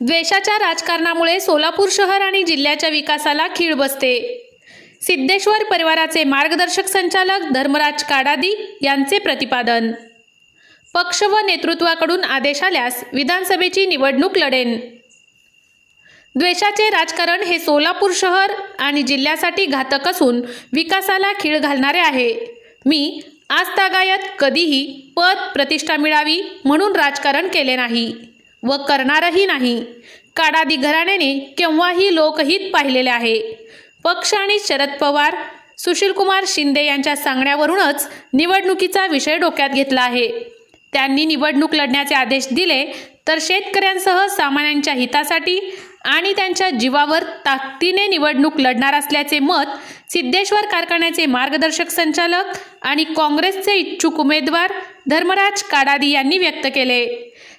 द्वेषाच्या राजकारणामुळे सोलापूर शहर आणि जिल्ह्याच्या विकासाला खीळ बसते. सिद्धेश्वर परिवाराचे मार्गदर्शक संचालक धर्मराज काडादी यांचे प्रतिपादन. पक्ष व नेतृत्वाकडून आदेश आल्यास विधानसभेची निवडणूक लढेन. द्वेषाचे राजकारण हे सोलापूर शहर आणि जिल्ह्यासाठी घातक असून विकासाला खीळ घालणारे आहे. मी आजतागायत कधीही पद प्रतिष्ठा मिळावी म्हणून राजकारण केले नाही व करणारही नाही. काडादी घराण्याने केव्हाही लोकहित पाहिलेले आहे. पक्ष आणि शरद पवार, सुशीलकुमार शिंदे यांच्या सांगण्यावरूनच निवडणुकीचा विषय डोक्यात घेतला आहे. त्यांनी निवडणूक लढण्याचे आदेश दिले तर शेतकऱ्यांसह सामान्यांच्या हितासाठी आणि त्यांच्या जीवावर ताकदीने निवडणूक लढणार असल्याचे मत सिद्धेश्वर कारखान्याचे मार्गदर्शक संचालक आणि काँग्रेसचे इच्छुक उमेदवार धर्मराज काडादी यांनी व्यक्त केले.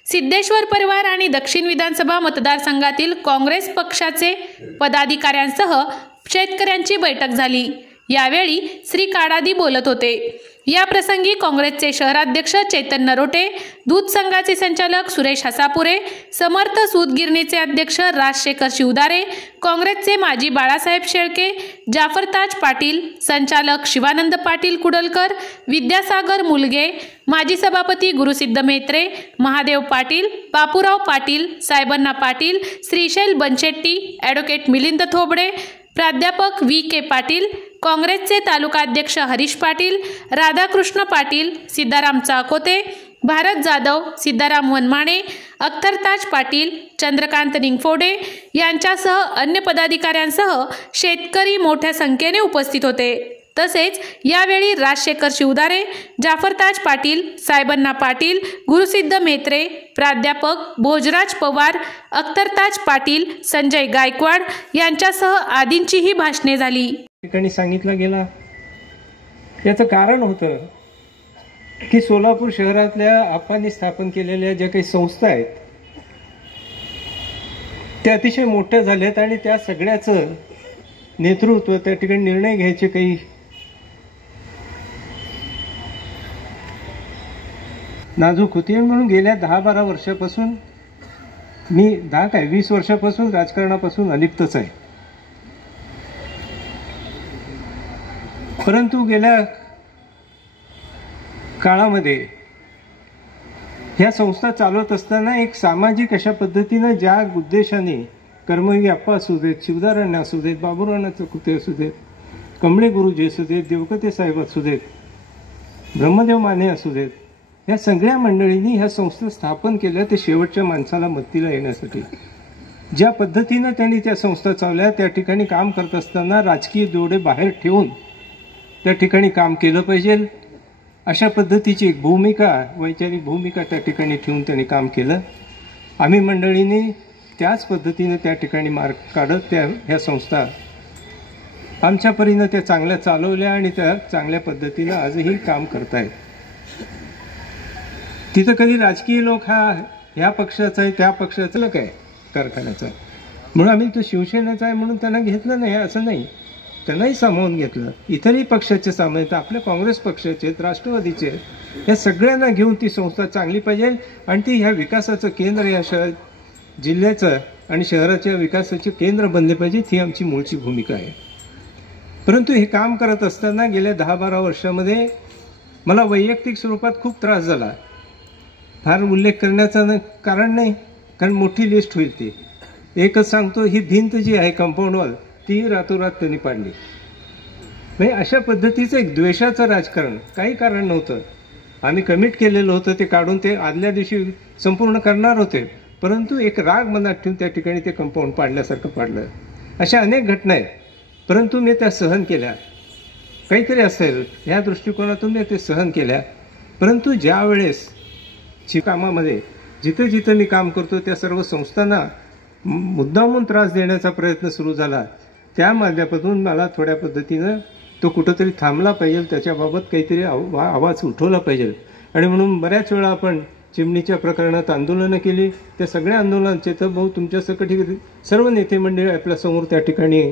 सिद्धेश्वर परिवार आणि दक्षिण विधानसभा मतदारसंघातील काँग्रेस पक्षाचे पदाधिकाऱ्यांसह शेतकऱ्यांची बैठक झाली. यावेळी श्री काडादी बोलत होते. या प्रसंगी काँग्रेसचे शहराध्यक्ष चैतन्य नरोटे, दूध संघाचे संचालक सुरेश हसापुरे, समर्थ सूतगिरणीचे अध्यक्ष राजशेखर शिवदारे, काँग्रेसचे माजी बाळासाहेब शेळके, जाफरताज पाटील, संचालक शिवानंद पाटील कुडलकर, विद्यासागर मुलगे, माजी सभापती गुरुसिद्ध मेत्रे, महादेव पाटील, बापूराव पाटील, साहेबन्ना पाटील, श्रीशैल बनशेट्टी, ॲडव्होकेट मिलिंद थोबडे, प्राध्यापक व्ही के पाटील, काँग्रेसचे तालुकाध्यक्ष हरीश पाटील, राधाकृष्ण पाटील, सिद्धाराम चाकोते, भारत जाधव, सिद्धाराम वनमाणे, अख्तरताज पाटील, चंद्रकांत निंगफोडे यांच्यासह अन्य पदाधिकाऱ्यांसह शेतकरी मोठ्या संख्येने उपस्थित होते. तसेच यावेळी राजशेखर शिवदारे, जाफरताज पाटील, साहेबन्ना पाटील, गुरुसिद्ध मेत्रे, प्राध्यापक भोजराज पवार, अख्तरताज पाटील, संजय गायकवाड यांच्यासह आदींचीही भाषणे झाली. ठिकाणी सांगितलं गेला याचं कारण होतं की सोलापूर शहरातल्या आपांनी स्थापन केलेल्या ज्या काही संस्था आहेत त्या अतिशय मोठ्या झाल्यात आणि त्या सगळ्याचं नेतृत्व त्या ठिकाणी निर्णय घ्यायचे काही नाजूक होती. म्हणून गेल्या 10-12 वर्षापासून मी 20 वर्षापासून राजकारणापासून अलिप्तच आहे. परंतु गेल्या काळामध्ये ह्या संस्था चालवत असताना एक सामाजिक अशा पद्धतीनं ज्या उद्देशाने कर्मयोगी आप्पा असू देत, शिवदारांना असू देत, बाबूरावांना चकुते असू देत, कमळे गुरुजी असू देत, देवकते साहेब असू देत, ब्रह्मदेव माने असू देत, या सगळ्या मंडळींनी ह्या संस्था स्थापन केल्या ते शेवटच्या माणसाला मदतीला येण्यासाठी. ज्या पद्धतीनं त्यांनी त्या संस्था चालवल्या त्या ठिकाणी काम करत असताना राजकीय जोडे बाहेर ठेवून त्या ठिकाणी काम केलं पाहिजे अशा पद्धतीची एक भूमिका, वैचारिक भूमिका त्या ठिकाणी ठेवून त्यांनी काम केलं. आम्ही मंडळींनी त्याच पद्धतीने त्या ठिकाणी मार्ग काढत ह्या संस्था आमच्या परीनं त्या चांगल्या चालवल्या आणि त्या चांगल्या पद्धतीनं आजही काम करतायत. तिथं कधी राजकीय लोक ह्या पक्षाचा आहे त्या पक्षाचं काय कारखान्याचा म्हणून आम्ही तो शिवसेनेचा आहे म्हणून त्यांना घेतलं नाही असं नाही, त्यांनाही सामावून घेतलं. इतरही पक्षाचे सामावून येतात, आपल्या काँग्रेस पक्षाचे आहेत, राष्ट्रवादीचे आहेत, या सगळ्यांना घेऊन ती संस्था चांगली पाहिजे आणि ती ह्या विकासाचं केंद्र या शहर जिल्ह्याचं आणि शहराच्या विकासाचे केंद्र बनले पाहिजे ही आमची मूळची भूमिका आहे. परंतु हे काम करत असताना गेल्या 10-12 वर्षामध्ये मला वैयक्तिक स्वरूपात खूप त्रास झाला. फार उल्लेख करण्याचं कारण नाही, कारण मोठी लिस्ट होईल. ती एकच सांगतो, ही भिंत जी आहे कंपाऊंड वॉल ती रातोरात त्यांनी पाडली. म्हणजे अशा पद्धतीचं एक द्वेषाचं राजकारण, काही कारण नव्हतं. आम्ही कमिट केलेलं होतं ते काढून ते आदल्या दिवशी संपूर्ण करणार होते, परंतु एक राग मनात ठेवून त्या ठिकाणी ते कंपाऊंड पाडल्यासारखं पाडलं. अशा अनेक घटना आहेत, परंतु मी त्या सहन केल्या. काहीतरी असेल ह्या दृष्टिकोनातून मी ते सहन केल्या. परंतु ज्या वेळेस कामामध्ये जिथं जिथं मी काम करतो त्या सर्व संस्थांना मुद्दामून त्रास देण्याचा प्रयत्न सुरू झाला, त्या माध्यमातून मला थोड्या पद्धतीनं तो कुठंतरी थांबला पाहिजे, त्याच्याबाबत काहीतरी आवाज उठवला पाहिजे. आणि म्हणून बऱ्याच वेळा आपण चिमणीच्या प्रकरणात आंदोलनं केली. त्या सगळ्या आंदोलनांचे तर भाऊ तुमच्यासकट सर्व नेते मंडळी आपल्यासमोर त्या ठिकाणी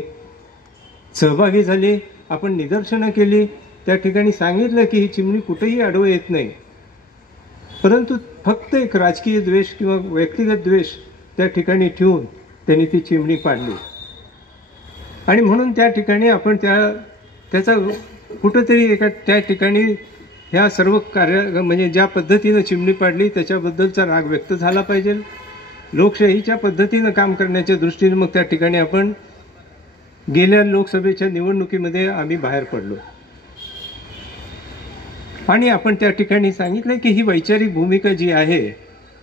सहभागी झाली. आपण निदर्शनं केली, त्या ठिकाणी सांगितलं की ही चिमणी कुठेही आडवं येत नाही. परंतु फक्त एक राजकीय द्वेष किंवा व्यक्तिगत द्वेष त्या ठिकाणी ठेवून त्यांनी ती चिमणी पाडली. आणि म्हणून त्या ठिकाणी आपण त्याचा कुठंतरी एका त्या ठिकाणी ह्या सर्व कार्य म्हणजे ज्या पद्धतीनं चिमणी पाडली त्याच्याबद्दलचा राग व्यक्त झाला पाहिजे. लोकशाहीच्या पद्धतीनं काम करण्याच्या दृष्टीने मग त्या ठिकाणी आपण गेल्या लोकसभेच्या निवडणुकीमध्ये आम्ही बाहेर पडलो आणि आपण त्या ठिकाणी सांगितलं की ही वैचारिक भूमिका जी आहे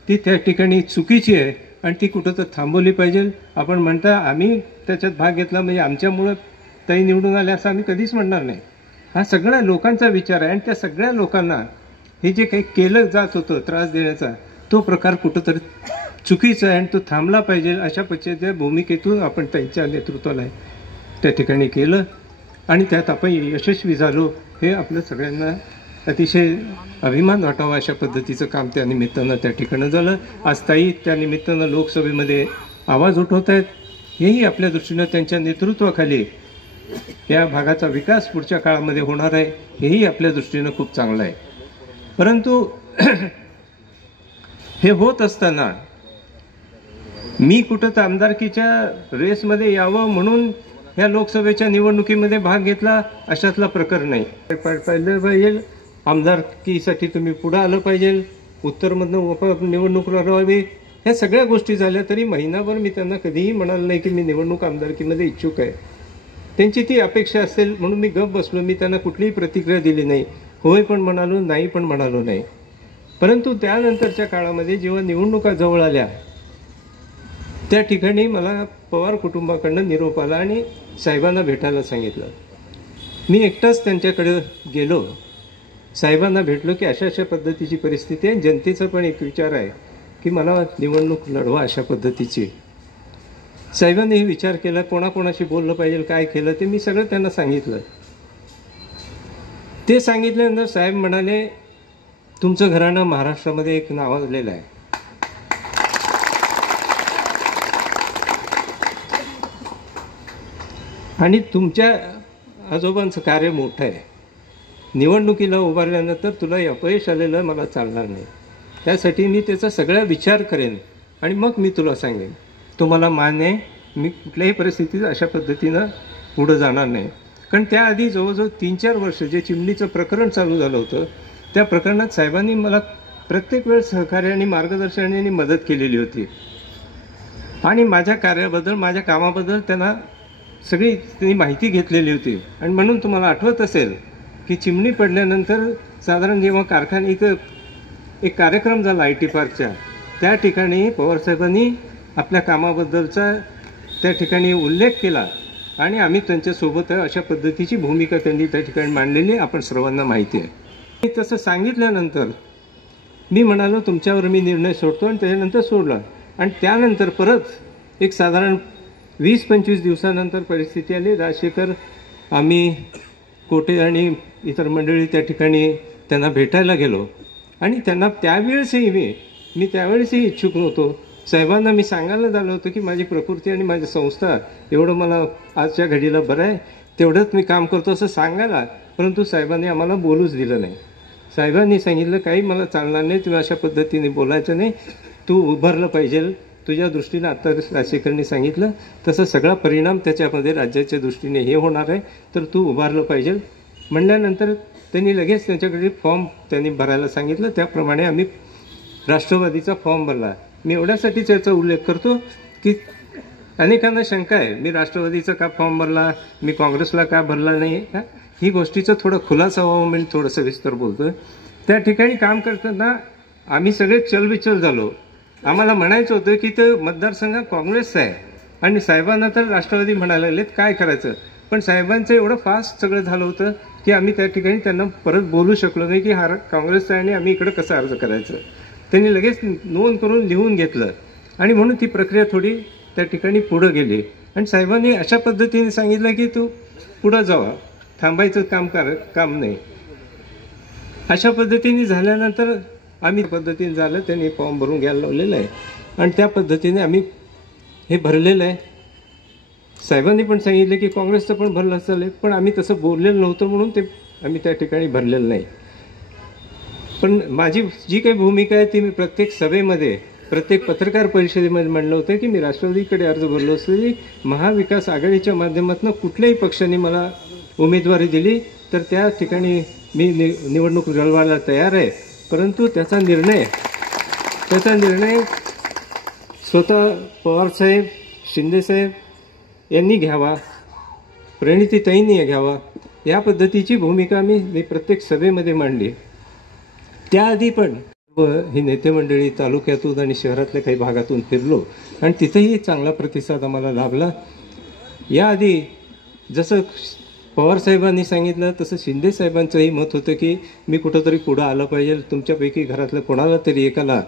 ती त्या ठिकाणी चुकीची आहे आणि ती कुठं तर थांबवली पाहिजे. आपण म्हणता आम्ही त्याच्यात भाग घेतला म्हणजे आमच्यामुळं ताई निवडून आले असं आम्ही कधीच म्हणणार नाही. हा सगळ्या लोकांचा विचार आहे आणि त्या सगळ्या लोकांना हे जे काही केलं जात होतं त्रास देण्याचा तो प्रकार कुठंतरी चुकीचा आहे आणि तो थांबला पाहिजे. अशा पद्धतीच्या भूमिकेतून आपण त्यांच्या नेतृत्वाला त्या ठिकाणी केलं आणि त्यात आपण यशस्वी झालो. हे आपल्या सगळ्यांना अतिशय अभिमान वाटावा अशा पद्धतीचं काम त्या निमित्तानं त्या ठिकाणी झालं. आज ताई त्या निमित्तानं लोकसभेमध्ये आवाज उठवत आहेत. हेही आपल्या दृष्टीनं त्यांच्या नेतृत्वाखाली या भागाचा विकास पुढच्या काळामध्ये होणार आहे हेही आपल्या दृष्टीनं खूप चांगलं आहे. परंतु हे होत असताना मी कुठं तर आमदारकीच्या रेसमध्ये यावं म्हणून ह्या लोकसभेच्या निवडणुकीमध्ये भाग घेतला अशातला प्रकार नाही. पाहिलं पाहिजे आमदारकीसाठी तुम्ही पुढे आलं पाहिजे, उत्तरमधनं निवडणूक लढवावी. ह्या सगळ्या गोष्टी झाल्या तरी महिनाभर मी त्यांना कधीही म्हणालो नाही की मी निवडणूक आमदारकीमध्ये इच्छुक आहे. त्यांची ती अपेक्षा असेल म्हणून मी गप्प बसलो. मी त्यांना कुठलीही प्रतिक्रिया दिली नाही. होय पण म्हणालो, नाही पण म्हणालो नाही. परंतु त्यानंतरच्या काळामध्ये जेव्हा निवडणुका जवळ आल्या त्या ठिकाणी मला पवार कुटुंबाकडनं निरोप आला आणि साहेबांना भेटायला सांगितलं. मी एकटाच त्यांच्याकडे गेलो, साहेबांना भेटलो की अशा अशा पद्धतीची परिस्थिती आहे. जनतेचा पण एक विचार आहे की मला निवडणूक लढवा अशा पद्धतीची. साहेबांनीही विचार केला कोणाकोणाशी बोललं पाहिजे, काय केलं ते मी सगळं त्यांना सांगितलं. ते सांगितल्यानंतर साहेब म्हणाले तुमचं घराणं महाराष्ट्रामध्ये एक नावाजलेलं आहे. आणि तुमच्या आजोबांचं कार्य मोठं आहे. निवडणुकीला उभारल्यानंतर तुला अपयश आलेलं मला चालणार नाही. त्यासाठी मी त्याचा सगळा विचार करेन आणि मग मी तुला सांगेन. तुम्हाला मान्य आहे, मी कुठल्याही परिस्थितीत अशा पद्धतीनं पुढं जाणार नाही. कारण त्याआधी जवळजवळ 3-4 वर्ष जे चिमणीचं प्रकरण चालू झालं होतं त्या प्रकरणात साहेबांनी मला प्रत्येक वेळेस सहकार्य आणि मार्गदर्शन आणि मदत केलेली होती आणि माझ्या कार्याबद्दल माझ्या कामाबद्दल त्यांना सगळी त्यांनी माहिती घेतलेली होती. आणि म्हणून तुम्हाला आठवत असेल की चिमणी पडल्यानंतर साधारण जेव्हा कारखान्यात एक कार्यक्रम झाला IT पार्कच्या त्या ठिकाणी पवारसाहेबांनी आपल्या कामाबद्दलचा त्या ठिकाणी उल्लेख केला आणि आम्ही त्यांच्यासोबत अशा पद्धतीची भूमिका त्यांनी त्या ठिकाणी मांडलेली आपण सर्वांना माहिती आहे. मी तसं सांगितल्यानंतर मी म्हणालो तुमच्यावर मी निर्णय सोडतो आणि त्याच्यानंतर सोडला. आणि त्यानंतर परत एक साधारण 20-25 दिवसानंतर परिस्थिती आली. राजशेखर आम्ही कोटे आणि इतर मंडळी त्या ठिकाणी त्यांना भेटायला गेलो आणि त्यांना त्यावेळेसही मी त्यावेळेसही इच्छुक नव्हतो. साहेबांना मी सांगायला झालं होतं की माझी प्रकृती आणि माझी संस्था एवढं मला आजच्या घडीला बरं आहे तेवढंच मी काम करतो असं सांगायला. परंतु साहेबांनी आम्हाला बोलूच दिलं नाही. साहेबांनी सांगितलं काही मला चालणार नाही, तुम्ही अशा पद्धतीने बोलायचं नाही, तू उभारलं पाहिजे. तुझ्या दृष्टीने आता राजशेखरनी सांगितलं तसं सगळा परिणाम त्याच्यामध्ये राज्याच्या दृष्टीने हे होणार आहे तर तू उभारलं पाहिजे म्हणल्यानंतर त्यांनी लगेच त्यांच्याकडे फॉर्म त्यांनी भरायला सांगितलं. त्याप्रमाणे आम्ही राष्ट्रवादीचा फॉर्म भरला. मी एवढ्यासाठीच याचा उल्लेख करतो की अनेकांना शंका आहे मी राष्ट्रवादीचा का फॉर्म भरला, मी काँग्रेसला का भरला नाही. ही गोष्टीचं थोडं खुलासा व्हावं म्हणून थोडं सविस्तर बोलतो. त्या ठिकाणी काम करताना आम्ही सगळे चलबिचल झालो. आम्हाला म्हणायचं होतं की ते मतदारसंघ काँग्रेसचा आहे आणि साहेबांना तर राष्ट्रवादी म्हणायला लागलेत, काय करायचं. पण साहेबांचं एवढं फास्ट सगळं झालं होतं की आम्ही त्या ठिकाणी त्यांना परत बोलू शकलो नाही की हा काँग्रेसचा आहे आणि आम्ही इकडं कसं अर्ज करायचं. त्यांनी लगेच नोंद करून लिहून घेतलं आणि म्हणून ती प्रक्रिया थोडी त्या ठिकाणी पुढं गेली. आणि साहेबांनी अशा पद्धतीने सांगितलं की तू पुढं जावा, थांबायचं काम नाही. अशा पद्धतीने झाल्यानंतर आम्ही पद्धतीने झालं त्यांनी फॉर्म भरून घ्यायला लावलेलं आहे आणि त्या पद्धतीने आम्ही हे भरलेलं आहे. साहेबांनी पण सांगितलं की काँग्रेसचं पण भरलं चालेल पण आम्ही तसं बोललेलं नव्हतं म्हणून ते आम्ही त्या ठिकाणी भरलेलं नाही. पण माझी जी काही भूमिका आहे ती मी प्रत्येक सभेमध्ये प्रत्येक पत्रकार परिषदेमध्ये म्हणलं होतं की मी राष्ट्रवादीकडे अर्ज भरलो असली महाविकास आघाडीच्या माध्यमातून कुठल्याही पक्षाने मला उमेदवारी दिली तर त्या ठिकाणी मी निवडणूक लढवायला तयार आहे, परंतु त्याचा निर्णय स्वतः पवारसाहेब, शिंदेसाहेब यांनी घ्यावा, प्रणितीताईंनी घ्यावा, या पद्धतीची भूमिका मी प्रत्येक सभेमध्ये मांडली. त्याआधी पण ही नेते मंडळी तालुक्यातून आणि शहरातल्या काही भागातून फिरलो आणि तिथेही चांगला प्रतिसाद आम्हाला लाभला. याआधी जसं पवारसाहेबांनी सांगितलं तसं शिंदेसाहेबांचंही मत होतं की मी कुठंतरी पुढं आलं पाहिजे, तुमच्यापैकी घरातलं कोणाला तरी एकाला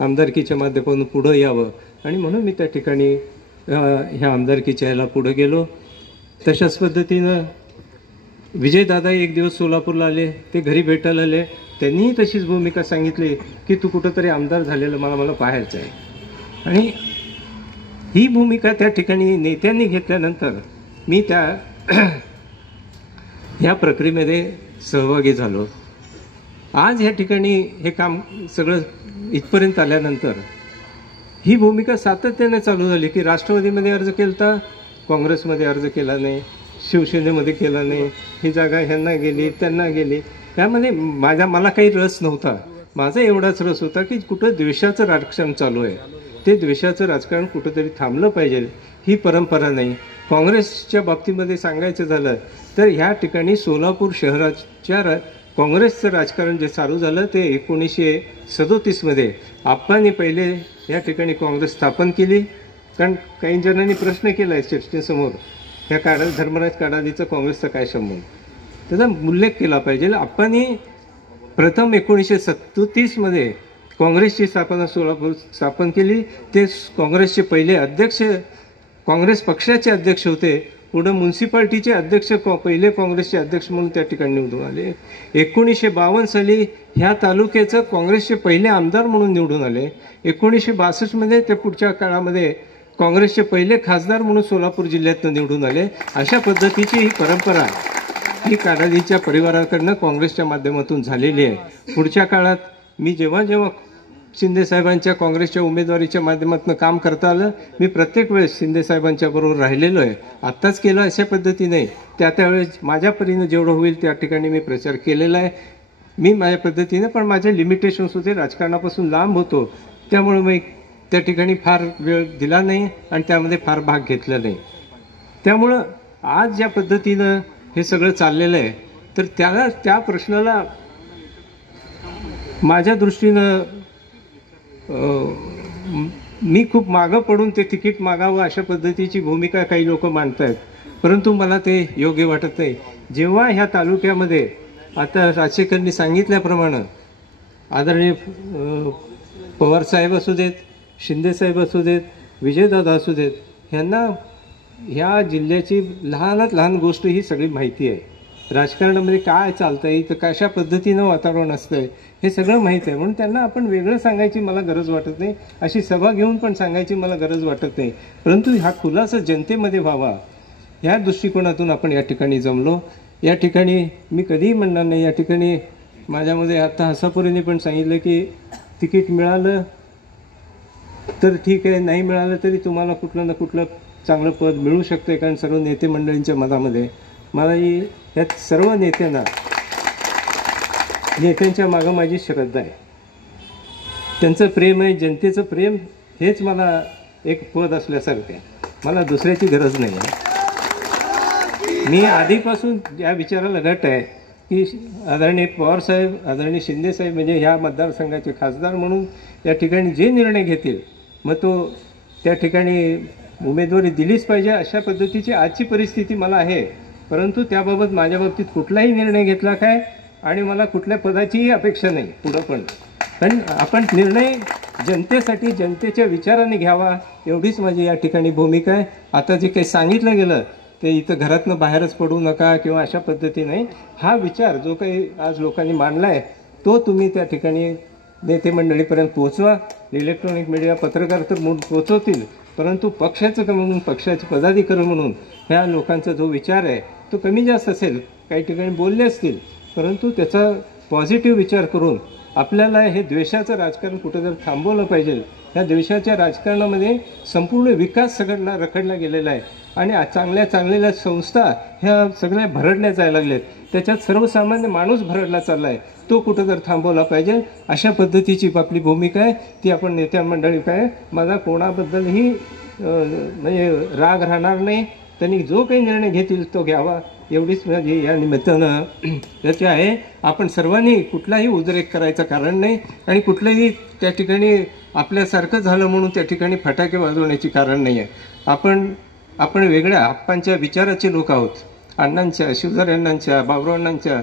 आमदारकीच्या माध्यमातून पुढं यावं, आणि म्हणून मी त्या ठिकाणी ह्या आमदारकीच्या ह्याला पुढं गेलो. तशाच पद्धतीनं विजयदादा एक दिवस सोलापूरला आले, ते घरी भेटायला आले, त्यांनीही तशीच भूमिका सांगितली की तू कुठंतरी आमदार झालेलं मला पाहायचं आहे. आणि ही भूमिका त्या ठिकाणी नेत्यांनी घेतल्यानंतर मी ह्या प्रक्रियेमध्ये सहभागी झालो. आज ह्या ठिकाणी हे काम सगळं इथपर्यंत आल्यानंतर ही भूमिका सातत्याने चालू झाली की राष्ट्रवादीमध्ये अर्ज केला, काँग्रेसमध्ये अर्ज केला नाही, शिवसेनेमध्ये केला नाही, ही जागा ह्यांना गेली त्यांना गेली. त्यामध्ये मला काही रस नव्हता. माझा एवढाच रस होता की कुठं द्वेषाचं राजकारण चालू आहे, ते द्वेषाचं राजकारण कुठंतरी थांबलं पाहिजे. ही परंपरा नाही. काँग्रेसच्या बाबतीमध्ये सांगायचं झालं तर ह्या ठिकाणी सोलापूर शहराच्या काँग्रेसचं राजकारण जे चालू झालं ते 1937मध्ये आप्पांनी पहिले या ठिकाणी काँग्रेस स्थापन केली. कारण काही जणांनी प्रश्न केला आहे चर्चेसमोर, ह्या धर्मराज काडादीचा काँग्रेसचा काय संबंध, त्याचा उल्लेख केला पाहिजे. आप्पांनी प्रथम 1937मध्ये काँग्रेसची स्थापना सोलापूर स्थापन केली. ते काँग्रेसचे पहिले अध्यक्ष, काँग्रेस पक्षाचे अध्यक्ष होते. पुढे म्युन्सिपाल्टीचे अध्यक्ष, पहिले काँग्रेसचे अध्यक्ष म्हणून त्या ठिकाणी निवडून आले. 1952 साली ह्या तालुक्याचं काँग्रेसचे पहिले आमदार म्हणून निवडून आले. 1962मध्ये ते पुढच्या काळामध्ये काँग्रेसचे पहिले खासदार म्हणून सोलापूर जिल्ह्यातनं निवडून आले. अशा पद्धतीची ही परंपरा ही काडादीच्या परिवाराकडनं काँग्रेसच्या माध्यमातून झालेली आहे. पुढच्या काळात मी जेव्हा शिंदेसाहेबांच्या काँग्रेसच्या उमेदवारीच्या माध्यमातून काम करता आलं, मी प्रत्येक वेळेस शिंदेसाहेबांच्या बरोबर राहिलेलो आहे. आत्ताच केलं अशा पद्धतीने त्यावेळेस माझ्या परीनं जेवढं होईल त्या ठिकाणी मी प्रचार केलेला आहे. मी माझ्या पद्धतीने, पण माझे लिमिटेशन्स होते, राजकारणापासून लांब होतो, त्यामुळे मी त्या ठिकाणी फार वेळ दिला नाही आणि त्यामध्ये फार भाग घेतला नाही. त्यामुळं आज ज्या पद्धतीनं हे सगळं चाललेलं आहे तर त्या प्रश्नाला माझ्या दृष्टीनं मी खूप मागं पडून ते तिकीट मागावं अशा पद्धतीची भूमिका काही लोक मांडत आहेत, परंतु मला ते योग्य वाटत नाही. जेव्हा ह्या तालुक्यामध्ये आता राजशेखरनी सांगितल्याप्रमाणे आदरणीय पवारसाहेब असू देत, शिंदेसाहेब असू देत, विजयदादा असू देत, ह्यांना ह्या जिल्ह्याची लहानात लहान गोष्ट ही सगळी माहिती आहे. राजकारणामध्ये काय चालतंय, तर कशा पद्धतीनं वातावरण असतंय हे सगळं माहीत आहे. म्हणून त्यांना आपण वेगळं सांगायची मला गरज वाटत नाही, अशी सभा घेऊन पण सांगायची मला गरज वाटत नाही. परंतु हा खुलासा जनतेमध्ये व्हावा ह्या दृष्टिकोनातून आपण या ठिकाणी जमलो. या ठिकाणी मी कधीही म्हणणार नाही, या ठिकाणी माझ्यामध्ये आता हसापुरीने पण सांगितलं की तिकीट मिळालं तर ठीक आहे, नाही मिळालं तरी तुम्हाला कुठलं ना कुठलं चांगलं पद मिळू शकते. कारण सर्व नेते मंडळींच्या मतामध्ये मला या सर्व नेत्यांच्या मागं माझी श्रद्धा आहे, त्यांचं प्रेम आहे, जनतेचं प्रेम हेच मला एक पद असल्यासारखं आहे. मला दुसऱ्याची गरज नाही आहे. मी आधीपासून या विचाराला गट आहे की आदरणीय पवारसाहेब, आदरणीय शिंदेसाहेब म्हणजे ह्या मतदारसंघाचे खासदार म्हणून या ठिकाणी जे निर्णय घेतील मग तो त्या ठिकाणी उमेदवारी दिलीच पाहिजे अशा पद्धतीची आजची परिस्थिती मला आहे. परंतु त्याबाबत माझ्या बाबतीत कुठलाही निर्णय घेतला काय आणि मला कुठल्या पदाचीही अपेक्षा नाही पुढं पण आपण निर्णय जनतेसाठी जनतेच्या विचाराने घ्यावा एवढीच माझी या ठिकाणी भूमिका आहे. आता जे काही सांगितलं गेलं ते इथं घरातनं बाहेरच पडू नका किंवा अशा पद्धतीने हा विचार जो काही आज लोकांनी मांडला आहे तो तुम्ही त्या ठिकाणी नेते मंडळीपर्यंत पोहोचवा. इलेक्ट्रॉनिक मीडिया पत्रकार तर पोहोचवतील, परंतु पक्षाचं म्हणून पक्षाचे पदाधिकारी म्हणून ह्या लोकांचा जो विचार आहे तो कमी जास्त असेल, काही ठिकाणी बोलले असतील, परंतु त्याचा पॉझिटिव्ह विचार करून आपल्याला हे द्वेषाचं राजकारण कुठं जर थांबवलं पाहिजे या देशाच्या राजकारणामध्ये संपूर्ण विकास सगळा रखडला गेलेला आहे आणि चांगल्या चांगल्या संस्था ह्या सगळ्या भरडल्या जायला लागल्यात. त्याच्यात सर्वसामान्य माणूस भरडला चालला आहे. तो कुठं जर थांबवला पाहिजे. अशा पद्धतीची आपली भूमिका आहे ती आपण नेत्या मंडळी काय माझा कोणाबद्दलही म्हणजे राग राहणार नाही. त्यांनी जो काही निर्णय घेतील तो घ्यावा एवढीच माझी या निमित्तानं त्याची आहे. आपण सर्वांनी कुठलाही उद्रेक करायचं कारण नाही आणि कुठलंही त्या ठिकाणी आपल्यासारखं झालं म्हणून त्या ठिकाणी फटाके वाजवण्याची कारण नाही आहे. आपण वेगळ्या आप्पांच्या विचाराचे लोक आहोत. अण्णांच्या, शिवधर अण्णांच्या, बाबुराव अण्णांच्या,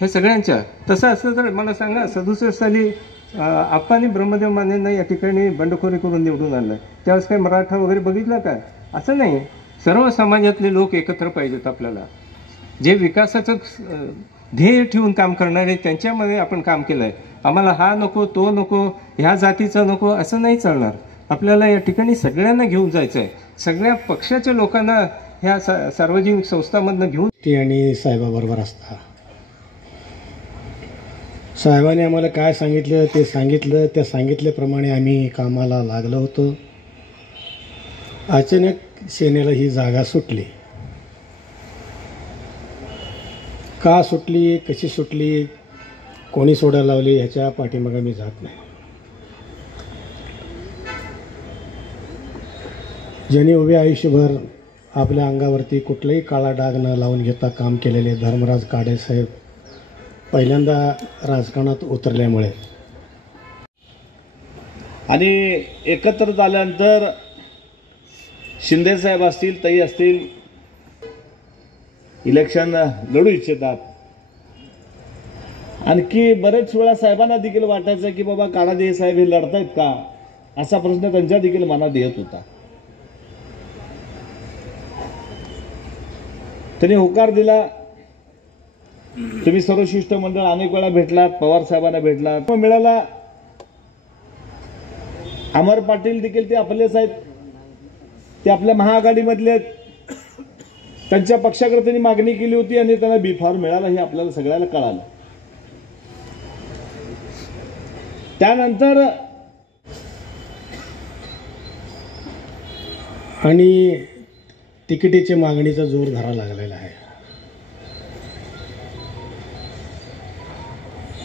हे सगळ्यांच्या. तसं असलं तर मला सांगा 67 साली आप्पांनी ब्रह्मदेव मानेंना या ठिकाणी बंडखोरी करून निवडून आणलं. त्यावेळेस काही मराठा वगैरे बघितलं का? असं नाही. सर्व समाजातले लोक एकत्र पाहिजेत. आपल्याला जे विकासाचं ध्येय ठेवून काम करणारे त्यांच्यामध्ये आपण काम केलं आहे. आम्हाला हा नको तो नको ह्या जातीचा नको असं नाही चालणार. आपल्याला या ठिकाणी सगळ्यांना घेऊन जायचं आहे. सगळ्या पक्षाच्या लोकांना ह्या सार्वजनिक संस्थांमधनं घेऊन ती आणि साहेबाबरोबर असता. साहेबांनी आम्हाला काय सांगितलं ते सांगितलं. त्या सांगितल्याप्रमाणे आम्ही कामाला लागलो होतो. अचानक सेनेला ही जागा सुटली. का सुटली, कशी सुटली, कोणी सोडायला लावली ह्याच्या पाठीमागे मी जात नाही. ज्यांनी उभे आयुष्यभर आपल्या अंगावरती कुठलाही काळा डाग न लावून घेता काम केलेले धर्मराज काडे साहेब पहिल्यांदा राजकारणात उतरल्यामुळे आणि एकत्र झाल्यानंतर शिंदे साहेब असतील, ताई असतील, इलेक्शन लढू इच्छितात. आणखी बरेच वेळा साहेबांना देखील वाटायचं की बाबा काळादे साहेब हे लढतायत का असा प्रश्न त्यांच्या देखील मनात येत होता. त्यांनी होकार दिला. तुम्ही सर्व शिष्टमंडळ अनेक वेळा भेटलात, पवार साहेबांना भेटलात, मिळाला. अमर पाटील देखील ते आपलेच आहेत, ते आपल्या महाआघाडीमधले आहेत. त्यांच्या पक्षाकडे त्यांनी मागणी केली होती आणि त्यांना बी फॉर्म मिळाला हे आपल्याला सगळ्याला कळालं. त्यानंतर आणि तिकिटीच्या मागणीचा जोर धरा लागलेला आहे.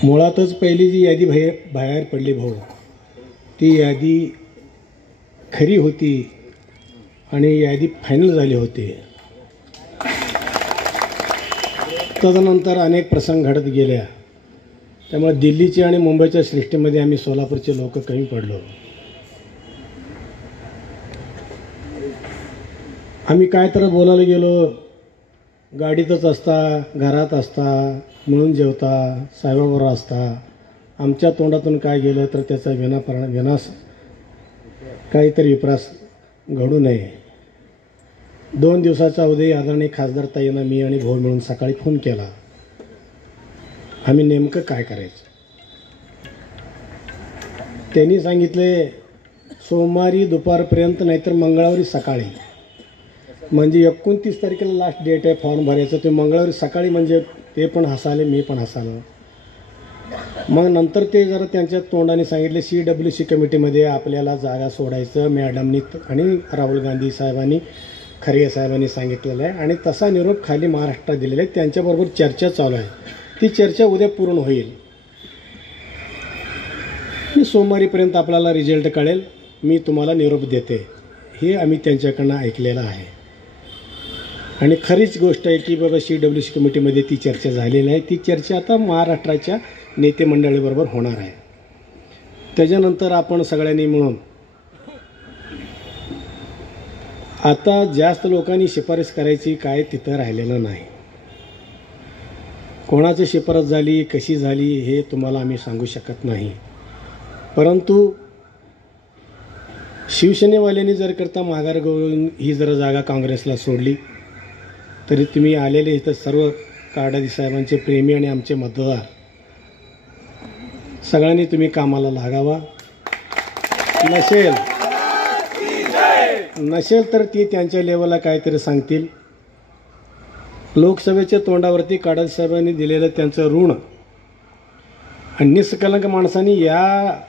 मुळातच पहिली जी यादी बाहेर पडली भाऊ, ती यादी खरी होती आणि यादी फायनल झाली होती. तदनंतर अनेक प्रसंग घडत गेल्या. त्यामुळे दिल्लीच्या आणि मुंबईच्या सृष्टीमध्ये आम्ही सोलापूरचे लोक कमी पडलो. आम्ही काय तर बोलायला गेलो, गाडीतच असता, घरात असता, मिळून जेवता, साहेबाबरोबर असता. आमच्या तोंडातून काय गेलं तर त्याचा विनाश काहीतरी विपरास घडू नये. 2 दिवसाच्या अवधी आदरणीय खासदार ताईंना मी आणि भाऊ मिळून सकाळी फोन केला. आम्ही नेमकं काय करायचं. त्यांनी सांगितले सोमवारी दुपारपर्यंत नाहीतर मंगळवारी सकाळी, म्हणजे 29 तारखेला लास्ट डेट आहे फॉर्म भरायचं. ते मंगळवारी सकाळी म्हणजे ते पण हसाले, मी पण हसालो. मग नंतर ते जरा त्यांच्या तोंडाने सांगितले CWC कमिटीमध्ये आपल्याला जागा सोडायचं मॅडमनी आणि राहुल गांधी साहेबांनी, खरगे साहेबांनी सांगितलेलं आहे आणि तसा निरोप खाली महाराष्ट्रात दिलेला आहे. त्यांच्याबरोबर चर्चा चालू आहे. ती चर्चा उद्या पूर्ण होईल. सोमवारीपर्यंत आपल्याला रिझल्ट कळेल, मी तुम्हाला निरोप देते. हे आम्ही त्यांच्याकडनं ऐकलेलं आहे आणि खरीच गोष्ट आहे की बाबा CWC कमिटीमध्ये ती चर्चा झालेली आहे. ती चर्चा आता महाराष्ट्राच्या नेते मंडळीबरोबर होणार आहे. त्याच्यानंतर आपण सगळ्यांनी मिळून आता जास्त लोकांनी शिफारस करायची काय तिथं राहिलेलं नाही. कोणाची शिफारस झाली, कशी झाली हे तुम्हाला आम्ही सांगू शकत नाही. परंतु शिवसेनेवाल्यांनी जर करता माघार घेऊन ही जर जागा काँग्रेसला सोडली तरी तुम्ही आलेले इथं सर्व काडादी साहेबांचे प्रेमी आणि आमचे मतदार सगळ्यांनी तुम्ही कामाला लागावा. नसेल तर ती त्यांच्या लेवलला काहीतरी सांगतील. लोकसभेच्या तोंडावरती काडादी साहेबांनी दिलेलं त्यांचं ऋण आणि निष्कलंक माणसांनी या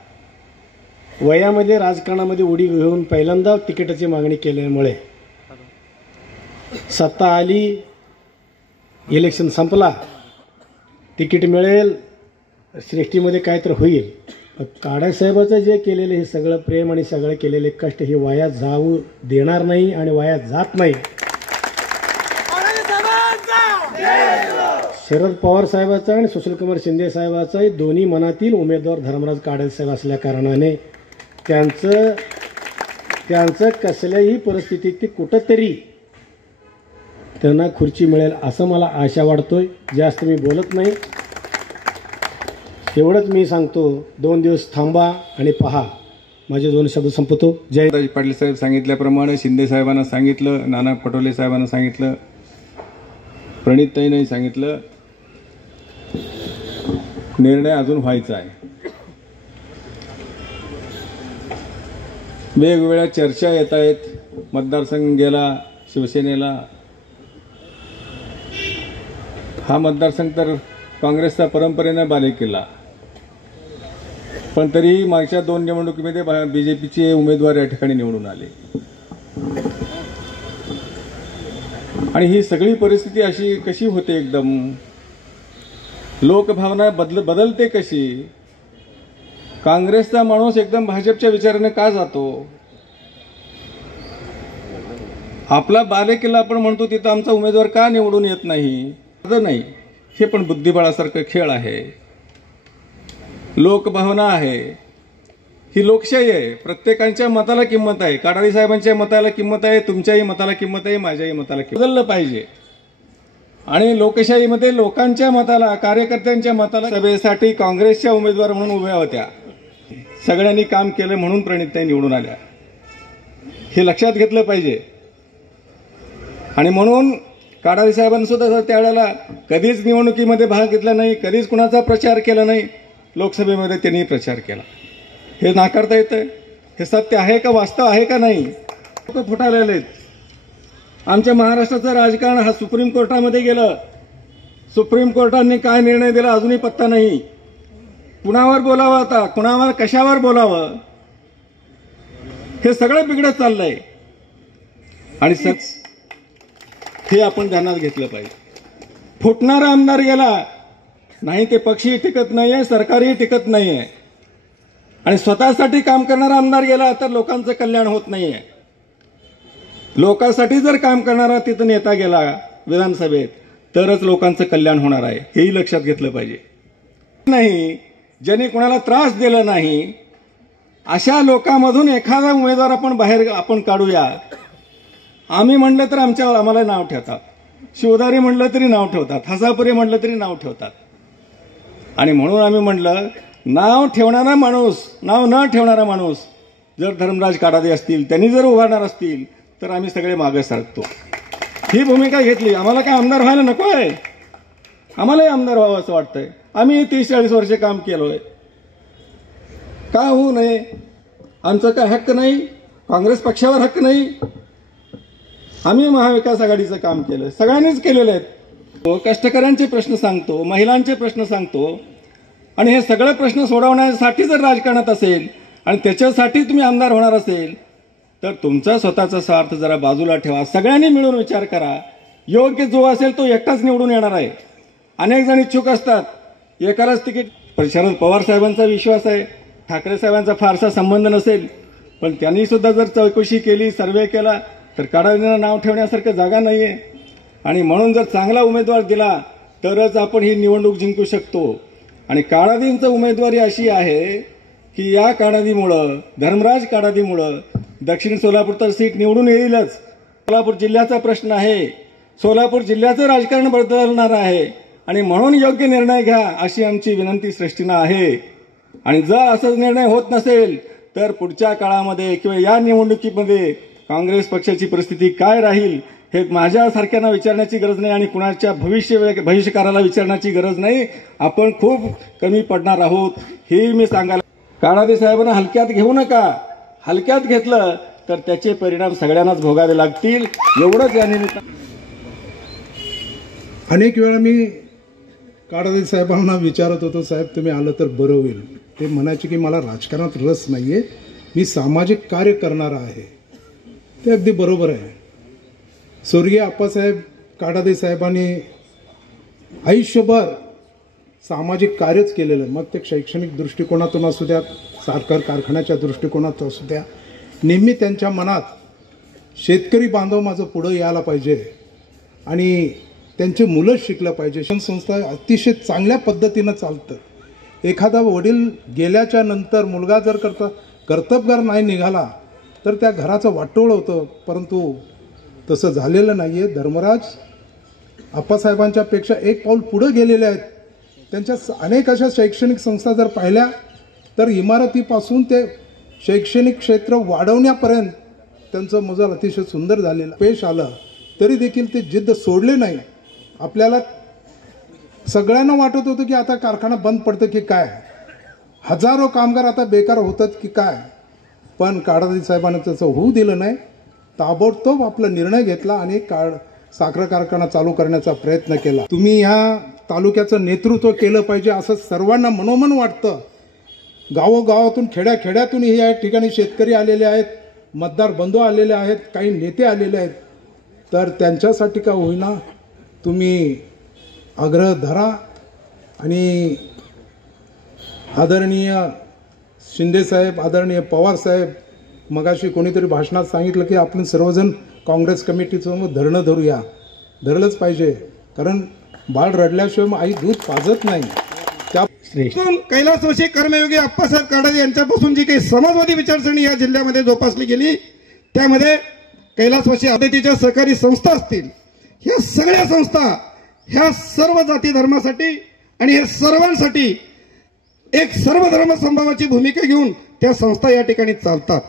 वयामध्ये राजकारणामध्ये उडी घेऊन पहिल्यांदा तिकिटाची मागणी केल्यामुळे सत्ता आली, इलेक्शन संपला, तिकीट मिळेल, सृष्टीमध्ये काय तर होईल. काळासाहेबाचं जे केलेलं हे सगळं प्रेम आणि सगळं केलेले कष्ट हे वाया जाऊ देणार नाही आणि वाया जात नाही. शरद पवार साहेबाचा आणि सुशीलकुमार शिंदे साहेबाचा दोन्ही मनातील उमेदवार धर्मराज काळासाहेब असल्या कारणाने त्यांचं कसल्याही परिस्थितीत ते कुठंतरी त्यांना खुर्ची मिळेल असं मला आशा वाटतोय. जास्त मी बोलत नाही, एवढंच मी सांगतो. 2 दिवस थांबा आणि पहा. माझे 2 शब्द संपतो. जय पाटील साहेब सांगितल्याप्रमाणे शिंदे साहेबांना सांगितलं, नाना पटोले साहेबांना सांगितलं, प्रणितताईंनी सांगितलं, निर्णय अजून व्हायचा आहे. वेगवेगळ्या चर्चा येत आहेत. मतदारसंघ गेला शिवसेनेला. हा मतदारसंघ तर काँग्रेसचा परंपरेनं बालेकिल्ला, पण तरीही मागच्या 2 निवडणुकीमध्ये बीजेपीचे उमेदवार या ठिकाणी निवडून आले. आणि ही सगळी परिस्थिती अशी कशी होते? एकदम लोकभावना बदलते कशी? काँग्रेसचा माणूस एकदम भाजपच्या विचाराने का जातो? आपला बालेकिल्ला आपण म्हणतो तिथं आमचा उमेदवार का निवडून येत नाही? नाही, हे पण बुद्धिबळासारखं खेळ आहे. लोकभावना आहे, ही लोकशाही आहे. प्रत्येकाच्या मताला किंमत आहे. काडारी साहेबांच्या मताला किंमत आहे, तुमच्याही मताला किंमत आहे, माझ्याही मताला किंमत. बदललं पाहिजे. आणि लोकशाहीमध्ये लोकांच्या मताला, कार्यकर्त्यांच्या मताला. सभेसाठी काँग्रेसच्या उमेदवार म्हणून उभ्या होत्या. सगळ्यांनी काम केलं म्हणून प्रणितताई निवडून आल्या. हे लक्षात घेतलं पाहिजे. आणि म्हणून काडारी साहेबांनी सुद्धा त्यावेळेला कधीच निवडणुकीमध्ये भाग घेतला नाही, कधीच कुणाचा प्रचार केला नाही. लोकसभेमध्ये त्यांनी प्रचार केला. हे नाकारता येतं? हे सत्य आहे का, वास्तव आहे का नाही? लोक फुटालेले आहेत. आमच्या महाराष्ट्राचं राजकारण हा सुप्रीम कोर्टामध्ये गेलं. सुप्रीम कोर्टाने काय निर्णय दिला अजूनही पत्ता नाही. कुणावर बोलावं आता, कुणावर कशावर बोलावं, हे सगळं बिघडत चाललंय. आणि हे आपण ध्यानात घेतलं पाहिजे. फुटणारा आमदार गेला नाही, ते पक्षही टिकत नाहीये, सरकारही टिकत नाहीये. आणि स्वतःसाठी काम करणारा आमदार गेला तर लोकांचं कल्याण होत नाहीये. लोकांसाठी जर काम करणारा तिथं नेता गेला विधानसभेत तरच लोकांचं कल्याण होणार आहे. हेही लक्षात घेतलं पाहिजे. नाही, ज्यांनी कोणाला त्रास दिला नाही अशा लोकांमधून एखादा उमेदवार आपण बाहेर काढूया. आम्ही म्हणलं तर आम्हाला नाव ठेवतात, शिवधारी म्हणलं तरी नाव ठेवतात, हसापुरे म्हणलं तरी नाव ठेवतात. आणि म्हणून आम्ही म्हणलं नाव ठेवणारा माणूस, नाव न ठेवणारा माणूस जर धर्मराज काडादे असतील, त्यांनी जर उभारणार असतील तर आम्ही सगळे मागे सरकतो. ही भूमिका घेतली. आम्हाला काय आमदार व्हायला नको आहे? आम्हालाही आमदार व्हावं असं वाटतंय. आम्ही 30-40 वर्षे काम केलोय. का होऊ नये? आमचा काय हक्क नाही? काँग्रेस पक्षावर हक्क नाही? आम्ही महाविकास आघाडीचं काम केलं, सगळ्यांनीच केलेलं आहे. कष्टकऱ्यांचे प्रश्न सांगतो, महिलांचे प्रश्न सांगतो. आणि हे सगळे प्रश्न सोडवण्यासाठी जर राजकारणात असेल आणि त्याच्यासाठी तुम्ही आमदार होणार असेल तर तुमचा स्वतःचा स्वार्थ जरा बाजूला ठेवा. सगळ्यांनी मिळून विचार करा. योग्य जो असेल तो एकटाच निवडून येणार आहे. अनेक जण इच्छुक असतात, एकालाच तिकीट. शरद पवार साहेबांचा विश्वास आहे, ठाकरे साहेबांचा फारसा संबंध नसेल, पण त्यांनी सुद्धा जर चौकशी केली, सर्वे केला तर काडादींना नाव ठेवण्यासारखं जागा नाहीये. आणि म्हणून जर चांगला उमेदवार दिला तरच आपण ही निवडणूक जिंकू शकतो. आणि काडादींचं उमेदवारी अशी आहे की या काडादीमुळं, धर्मराज काडादीमुळं दक्षिण सोलापूर तर सीट निवडून येईलच. सोलापूर जिल्ह्याचा प्रश्न आहे, सोलापूर जिल्ह्याचं राजकारण बदलणार आहे. आणि म्हणून योग्य निर्णय घ्या अशी आमची विनंती सृष्टीनं आहे. आणि जर असा निर्णय होत नसेल तर पुढच्या काळामध्ये किंवा या निवडणुकीमध्ये काँग्रेस पक्षाची परिस्थिती काय राहील हे माझ्यासारख्यांना विचारण्याची गरज नाही आणि कुणाच्या भविष्यकाराला विचारण्याची गरज नाही. आपण खूप कमी पडणार आहोत हे मी सांगायला. काडादी साहेबांना हलक्यात घेऊ नका. हलक्यात घेतलं तर त्याचे परिणाम सगळ्यांनाच भोगावे लागतील. एवढंच या निमित्तानं. अनेक वेळा मी काडादी साहेबांना विचारत होतो, साहेब तुम्ही आलं तर बरं होईल. ते म्हणायचे की मला राजकारणात रस नाहीये, मी सामाजिक कार्य करणारा आहे, ते अगदी बरोबर आहे. स्वर्गीय आप्पासाहेब काडादे साहेबांनी आयुष्यभर सामाजिक कार्यच केलेलं, मग ते शैक्षणिक दृष्टिकोनातून असू द्या, साखर कारखान्याच्या दृष्टिकोनातून असू द्या, नेहमी त्यांच्या मनात शेतकरी बांधव माझं पुढं यायला पाहिजे आणि त्यांचे मुलं शिकलं पाहिजे. शिक्षण संस्था अतिशय चांगल्या पद्धतीनं चालतं. एखादा वडील गेल्याच्या नंतर मुलगा जर कर्तबगार नाही निघाला तर त्या घराचं वाटोळं होतं, परंतु तसं झालेलं नाही आहे. धर्मराज आप्पासाहेबांच्या पेक्षा एक पाऊल पुढं गेलेले आहेत. त्यांच्या अनेक अशा शैक्षणिक संस्था जर पाहिल्या तर इमारतीपासून ते शैक्षणिक क्षेत्र वाढवण्यापर्यंत त्यांचं मजल अतिशय सुंदर झालेलं पेश आलं, तरी देखील ते जिद्द सोडले नाही. आपल्याला सगळ्यांना वाटत होतं की आता कारखाना बंद पडतं की काय, हजारो कामगार आता बेकार होतात की काय, पण काडादी साहेबांना त्याचं होऊ दिलं नाही. ताबडतोब आपला निर्णय घेतला आणि साखर कारखाना चालू करण्याचा प्रयत्न केला. तुम्ही ह्या तालुक्याचं नेतृत्व केलं पाहिजे असं सर्वांना मनोमन वाटतं. गावोगावातून खेड्याखेड्यातून या ठिकाणी शेतकरी आलेले आहेत, मतदार बंधू आलेले आहेत, काही नेते आलेले आहेत. तर त्यांच्यासाठी का होईना तुम्ही आग्रह धरा आणि आदरणीय शिंदेसाहेब, आदरणीय पवारसाहेब, मगाशी कोणीतरी भाषणात सांगितलं की आपण सर्वजण काँग्रेस कमिटीचं धरणं धरूया. धरलंच पाहिजे, कारण बाळ रडल्याशिवाय मग आई दूध पाजत नाही. त्या कैलासवासी कर्मयोगी आप्पासाहेब काडादे यांच्यापासून जी काही समाजवादी विचारसरणी या जिल्ह्यामध्ये जोपासली गेली, त्यामध्ये कैलासवासी पद्धतीच्या सहकारी संस्था असतील, ह्या सगळ्या संस्था ह्या सर्व जाती धर्मासाठी आणि हे सर्वांसाठी एक सर्वधर्म समभावाची भूमिका घेऊन त्या संस्था या ठिकाणी चालतात.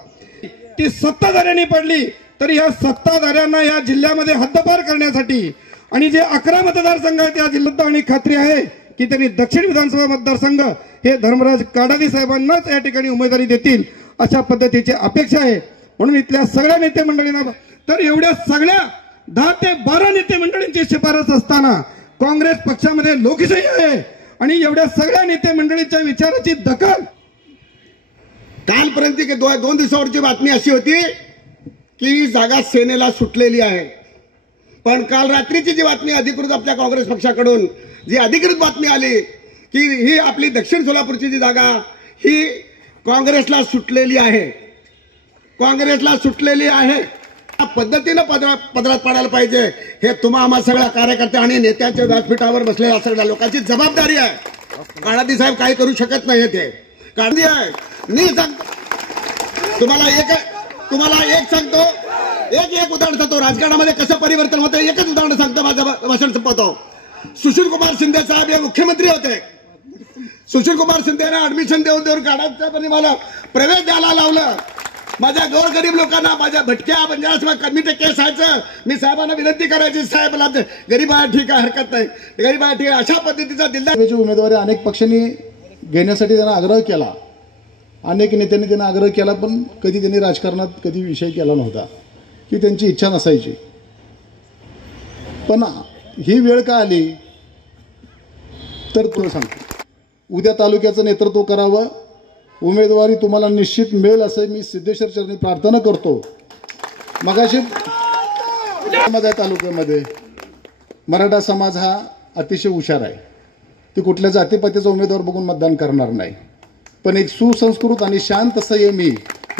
ती सत्ताधाऱ्यांनी पडली तरी या सत्ताधाऱ्यांना या जिल्ह्यामध्ये हद्दपार करण्यासाठी आणि जे 11 मतदारसंघ आहेत या जिल्ह्यात आणि खात्री आहे की त्यांनी दक्षिण विधानसभा मतदारसंघ हे धर्मराज काडादी साहेबांनाच या ठिकाणी उमेदवारी देतील अशा पद्धतीची अपेक्षा आहे. म्हणून इथल्या सगळ्या नेते मंडळींना, तर एवढ्या सगळ्या 10 ते 12 नेते मंडळींची शिफारस असताना काँग्रेस पक्षामध्ये लोकशाही आहे आणि एवढ्या सगळ्या नेते मंडळींच्या विचाराची दखल. कालपर्यंत 2 दिवसावरची बातमी अशी होती की जागा सेनेला सुटलेली आहे, पण काल रात्रीची जी बातमी अधिकृत आपल्या काँग्रेस पक्षाकडून जी अधिकृत बातमी आली की ही आपली दक्षिण सोलापूरची जी जागा ही काँग्रेसला सुटलेली आहे, काँग्रेसला सुटलेली आहे. त्या पद्धतीनं पदरात पाडायला पाहिजे. हे तुम्हा आम्हा सगळ्या कार्यकर्ते आणि नेत्यांच्या व्यासपीठावर बसलेल्या सगळ्या लोकांची जबाबदारी आहे. काडादी साहेब काही करू शकत नाही, ते काढली आहे. मी सांगतो तुम्हाला एक सांगतो, एक उदाहरण सांगतो राजकारणामध्ये कसं परिवर्तन होतं. एकच उदाहरण सांगतो, माझं भाषण संपवतो. सुशील कुमार शिंदे साहेब हे मुख्यमंत्री होते. सुशील कुमार शिंदेने ऍडमिशन देऊन काढायचं मला प्रवेश द्यायला लावलं. माझ्या गोरगरीब लोकांना, माझ्या भटक्या बंजारा कमी टक्के असायचं. मी साहेबांना विनंती करायची, साहेब गरीब आहे ठीक आहे, हरकत नाही, गरीब आहे ठीक आहे, अशा पद्धतीचा जिल्हा उमेदवारी अनेक पक्षांनी घेण्यासाठी त्यांना आग्रह केला, अनेक नेत्यांनी त्यांना आग्रह केला, पण कधी त्यांनी राजकारणात कधी विषय केला नव्हता की त्यांची इच्छा नसायची. पण ही वेळ का आली तर तुला सांगतो, उद्या तालुक्याचं नेतृत्व करावं, उमेदवारी तुम्हाला निश्चित मिळेल असं मी सिद्धेश्वर चरणी प्रार्थना करतो. मगाशी तालुक्यामध्ये मराठा समाज हा अतिशय हुशार आहे. ते कुठल्या जातीपातीचा उमेदवार बघून मतदान करणार नाही, पण एक सुसंस्कृत आणि शांत संयमी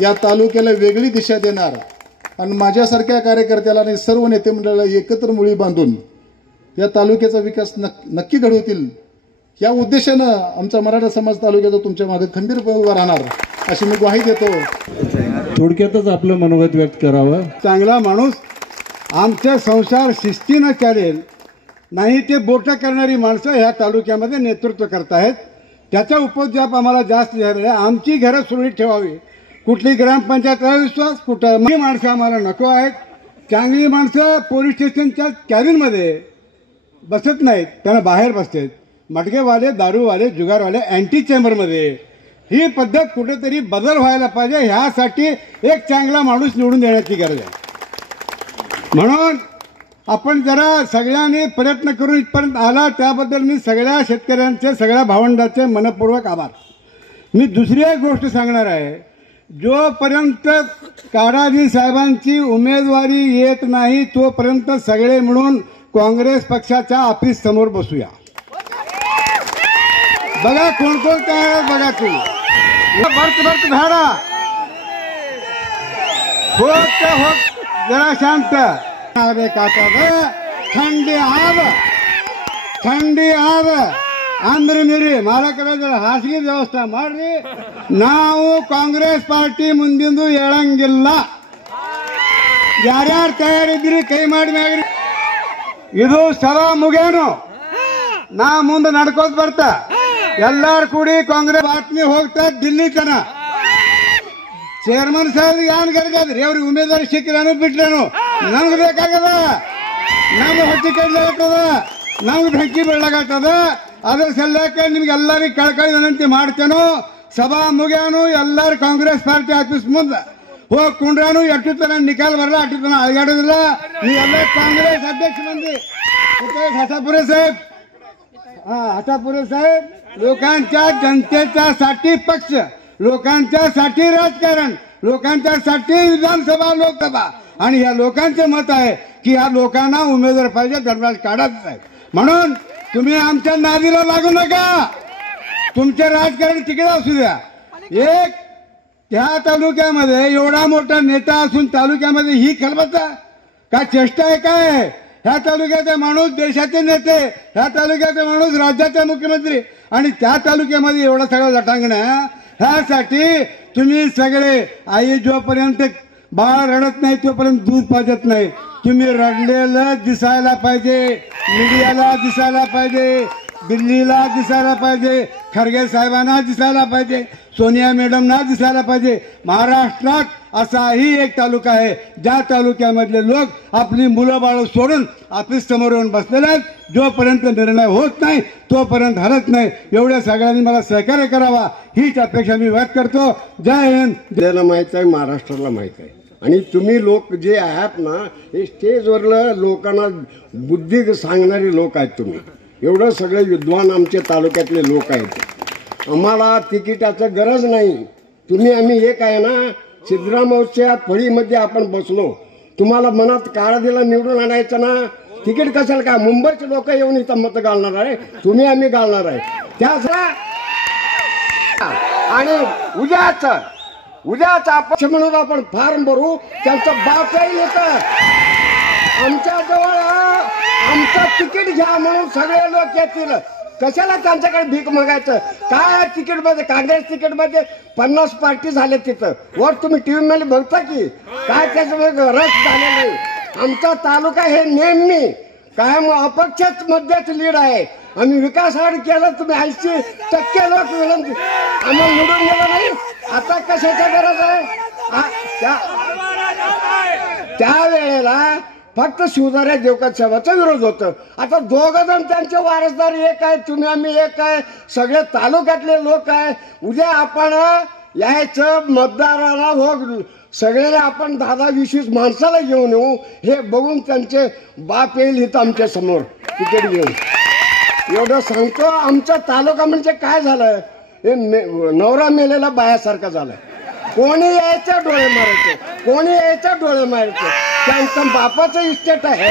या तालुक्याला वेगळी दिशा देणार आणि माझ्यासारख्या कार्यकर्त्याला आणि सर्व नेते मंडळाला एकत्र मुळी बांधून या तालुक्याचा विकास नक्की घडवतील. या उद्देशानं आमचा मराठा समाज तालुक्याचा तुमच्या मागे खंबीरपणे उभा राहणार अशी मी ग्वाही देतो. थोडक्यातच आपलं मनोगत व्यक्त करावं. चांगला माणूस आमचे संसार शिस्तीनं चालेल, नाही ते बोटं करणारी माणसं ह्या तालुक्यामध्ये नेतृत्व करतायत. त्याचा उपद्व्याप आम्हाला जास्त झालेला आहे. आमची घरं सुरळीत ठेवावी. कुठली ग्रामपंचायत अविश्वास, कुठं माणसं आम्हाला नको आहेत. चांगली माणसं पोलीस स्टेशनच्या कॅबिनमध्ये बसत नाहीत, त्यांना बाहेर बसतात. मटकेवाले, दारूवाले, जुगारवाले अँटी चेंबरमध्ये. ही पद्धत कुठेतरी बदल व्हायला पाहिजे. ह्यासाठी एक चांगला माणूस निवडून देण्याची गरज आहे. म्हणून आपण जरा सगळ्यांनी प्रयत्न करून इथपर्यंत आला, त्याबद्दल मी सगळ्या शेतकऱ्यांचे, सगळ्या भावंडांचे मनपूर्वक आभार. मी दुसरी एक गोष्ट सांगणार आहे. जोपर्यंत काडाजी साहेबांची उमेदवारी येत नाही तोपर्यंत सगळे मिळून काँग्रेस पक्षाच्या ऑफिस समोर बसूया. बघा कोण कोण काय आहे बघा तुम्ही. बर्त भाडा होत जरा शांत. ಥಂಡಿ ಆದ ಅಂದ್ರೆ ಮೀರಿ ಮಾಲಕರ ಹಾಸಿಗೆ ವ್ಯವಸ್ಥೆ ಮಾಡ್ರಿ. ನಾವು ಕಾಂಗ್ರೆಸ್ ಪಾರ್ಟಿ ಮುಂದಿಂದು ಹೇಳಂಗಿಲ್ಲ. ಯಾರ್ಯಾರು ತಯಾರಿದ್ರಿ ಕೈ ಮಾಡಿ ಮ್ಯಾಗ್ರಿ. ಇದು ಸಭಾ ಮುಗೇನು ನಾ ಮುಂದೆ ನಡ್ಕೋತ ಬರ್ತಾ ಎಲ್ಲಾರು ಕೂಡಿ ಕಾಂಗ್ರೆಸ್ ಬಾತ್ಮಿ ಹೋಗ್ತಾ ದಿಲ್ಲಿ ತನ. ಚೇರ್ಮನ್ ಸಾಹೇಬ್ ಏನ್ ಗರ್ಗಾದ್ರಿ ಅವ್ರಿಗೆ ಉಮೇದಾರಿ ಸಿಕ್ಕಿರೇನು ಬಿಟ್ರೇನು ನಮ್ಗೆ ಬೇಕಾಗದ. ನಮ್ಗೆ ಹೊಟ್ಟೆ ಕಡ್ಲಾಗತ್ತದ, ನಮ್ಗೆ ಬೆಂಕಿ ಬೆಳ್ಳಾಗತ್ತದ. ಅದ್ರ ಸಲಕ್ಕೆ ನಿಮ್ಗೆಲ್ಲರಿಗೆ ಕಳ್ಕಳಿ ವಿನಂತಿ ಮಾಡ್ತೇನೋ. ಸಭಾ ಮುಗ್ಯಾನು ಎಲ್ಲಾರು ಕಾಂಗ್ರೆಸ್ ಪಾರ್ಟಿ ಆಫೀಸ್ ಮುಂದೆ ಹೋಗಿ ಕುಂಡ್ರಾನು. ಎಷ್ಟು ತನ ನಿಕಾಲ್ ಬರಲ್ಲ ಅಷ್ಟು ತನ ಅಳಗಾಡೋದಿಲ್ಲ. ನೀವೆಲ್ಲ ಕಾಂಗ್ರೆಸ್ ಅಧ್ಯಕ್ಷ ಮಂದಿ हटापुरे साहेब लोकांच्या जनतेच्यासाठी पक्ष, लोकांच्यासाठी राजकारण, लोकांच्यासाठी विधानसभा लोकसभा आणि या लोकांचे मत आहे की या लोकांना उमेदवार पाहिजे धर्मराज काढायचं आहे. म्हणून तुम्ही आमच्या नादीला लागू नका. तुमचे राजकारण तिकडे असू द्या. एक त्या तालुक्यामध्ये एवढा मोठा नेता असून तालुक्यामध्ये ही खलबत्ता का चेष्टा आहे काय? ह्या तालुक्याचा माणूस देशाचे नेते, ह्या तालुक्याचा माणूस राज्याचे मुख्यमंत्री आणि त्या तालुक्यामध्ये एवढा सगळा लटांगण. ह्यासाठी तुम्ही सगळे आई जोपर्यंत बाळ रडत नाही तोपर्यंत दूध पाजत नाही. तुम्ही रडलेलं दिसायला पाहिजे, मीडियाला दिसायला पाहिजे, दिल्लीला दिसायला पाहिजे, खरगे साहेबांना दिसायला पाहिजे, सोनिया मॅडमना दिसायला पाहिजे. महाराष्ट्रात असाही एक तालुका आहे ज्या तालुक्यामधले लोक आपली मुलं बाळ सोडून ऑफिस समोर येऊन बसलेले आहेत. जोपर्यंत निर्णय होत नाही तोपर्यंत हरत नाही. एवढ्या सगळ्यांनी मला सहकार्य करावा हीच अपेक्षा मी व्यक्त करतो. जय हिंद. आपल्याला माहित आहे, महाराष्ट्राला माहित आहे. आणि तुम्ही लोक जे आहात ना हे स्टेजवरलं लोकांना बुद्धी सांगणारे लोक आहेत. तुम्ही एवढं सगळे विद्वान आमच्या तालुक्यातले लोक आहेत. आम्हाला तिकिटाचं गरज नाही. आम्ही एक आहे ना सिद्धरामौच्या फळीमध्ये आपण बसलो. तुम्हाला मनात काळादीला निवडून आणायचं ना, तिकीट कशाला काय? मुंबईचे लोक येऊन इथं मत घालणार आहे, आम्ही घालणार आहे. त्याच आणि उद्याचा पक्ष म्हणून आपण फॉर्म भरू. त्यांचं बापही येतं आमच्या जवळ, आमचं तिकीट घ्या म्हणून सगळे लोक येतील. कशाला त्यांच्याकडे भीक मागायचं? काय तिकीटमध्ये, काँग्रेस तिकीटमध्ये 50 पार्टी झाले तिथं वर. तुम्ही टीव्ही मध्ये बघता की काय त्याच्यामध्ये रस झाले नाही. आमचा तालुका हे नेहमी कायम अपक्षच मध्येच लीड आहे. आम्ही विकास आड केला. तुम्ही 80% लोक विनंती आम्हाला निवडून गेलं नाही. आता कशाची गरज आहे? त्या वेळेला फक्त शिवधार्या देवकात साहेबाचा विरोध होतं. आता दोघं जण त्यांचे वारसदार एक आहे, आम्ही एक आहे, सगळे तालुक्यातले लोक आहे. उद्या आपण यायचं मतदाराला हो सगळ्याला आपण 10-20 माणसाला घेऊन येऊ. हे बघून त्यांचे बाप येईल इथं आमच्या समोर तिकीट घेऊन. एवढं सांगतो. आमचा तालुका म्हणजे काय झालं? हे नवरा मेलेला बायासारखं झालं. कोणी यायचं डोळे मारायचे, कोणी यायचं डोळे मारायचे. त्यांचं बापाचं इस्टेट आहे.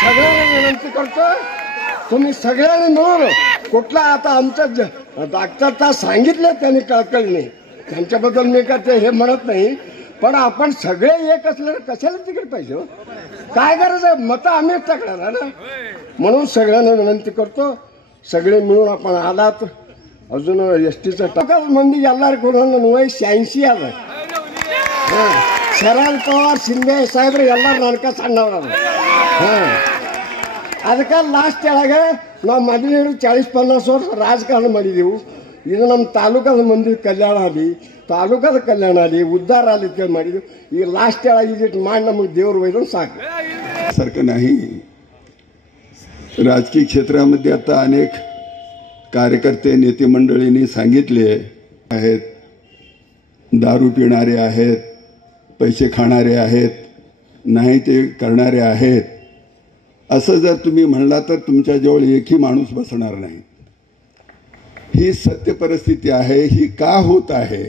सगळ्यांना विनंती करतो तुम्ही सगळ्यांनी मिळून कुठला आता आमचं डॉक्टर सांगितलं त्यांनी कळकळणी त्यांच्याबद्दल मी का ते हे म्हणत नाही. पण आपण सगळे एक असलं कशाला तिकीट पाहिजे? काय गरज आहे? मतं आम्हीच टाकणार ना. म्हणून सगळ्यांना विनंती करतो सगळे मिळून आपण आलात. अजून एसटीचं टाका मंदी ಎಲ್ಲಾರು ಕೂಡ 86 ಅದ. ಶರದ್ ಪವಾರ್ ಶಿಂದೆ ಸಾಹೇಬ್ರು ಎಲ್ಲರೂ ನನಕ ಸಣ್ಣವರು. ಅದಕ್ಕೆ ಲಾಸ್ಟ್ ಒಳಗೆ ನಾವು ಮೊದಲು 40-50 ವರ್ಷ ರಾಜಕಾರಣ ಮಾಡಿದೆವು. ಇದು ನಮ್ಮ ತಾಲೂಕದ ಮಂದಿ ಕಲ್ಯಾಣ ಆಗಿ, ತಾಲೂಕದ ಕಲ್ಯಾಣ ಆಗಿ, ಉದ್ಧಾರ ಆಲಿ ಅಂತ ಮಾಡಿದೆವು. ಈ ಲಾಸ್ಟ್ ಒಳಗೆ ಇದಿಟ್ಟು ಮಾಡಿ ನಮಗೆ देವರು ಒಯ್ದು ಸಾಕು. सारखं नाही. राजकीय क्षेत्रामध्ये आता अनेक कार्यकर्ते नेते मंडळींनी सांगितले आहेत, दारू पिणारे आहेत, पैसे खाणारे आहेत, नाही ते करणारे आहेत. असं जर तुम्ही म्हणला तर तुमच्याजवळ एकही माणूस बसणार नाही. ही सत्य परिस्थिती आहे. ही का होत आहे?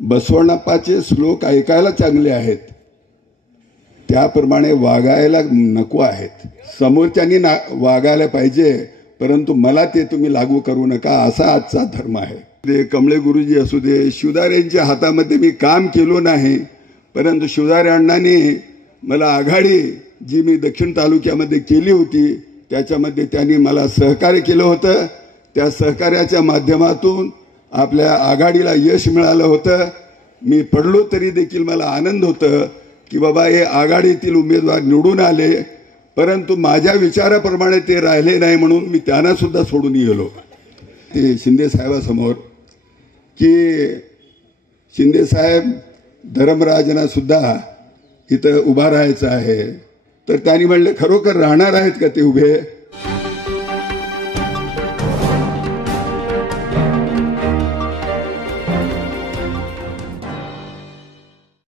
बसवण्णाप्पाचे श्लोक ऐकायला चांगले आहेत, त्याप्रमाणे वागायला नको आहेत. समोरच्यांनी वागायला पाहिजे, परंतु मला ते तुम्ही लागू करू नका, असा आजचा धर्म आहे. ते कमळे गुरुजी असू दे, शिवदारे यांच्या हातामध्ये मी काम केलो नाही, परंतु शिवदारे अण्णांनी मला आघाडी जी मी दक्षिण तालुक्यामध्ये केली होती त्याच्यामध्ये त्यांनी मला सहकार्य केलं होतं. त्या सहकार्याच्या माध्यमातून आपल्या आघाडीला यश मिळालं होतं. मी पडलो तरी देखील मला आनंद होतं की बाबा हे आघाडीतील उमेदवार निवडून आले, परंतु माझ्या विचाराप्रमाणे ते राहिले नाही म्हणून मी त्यांना सुद्धा सोडून गेलो. ते शिंदे साहेबासमोर की शिंदे साहेब धर्मराजना सुद्धा इथं उभा राहायचं आहे, तर त्यांनी म्हणले खरोखर राहणार आहेत का ते उभे?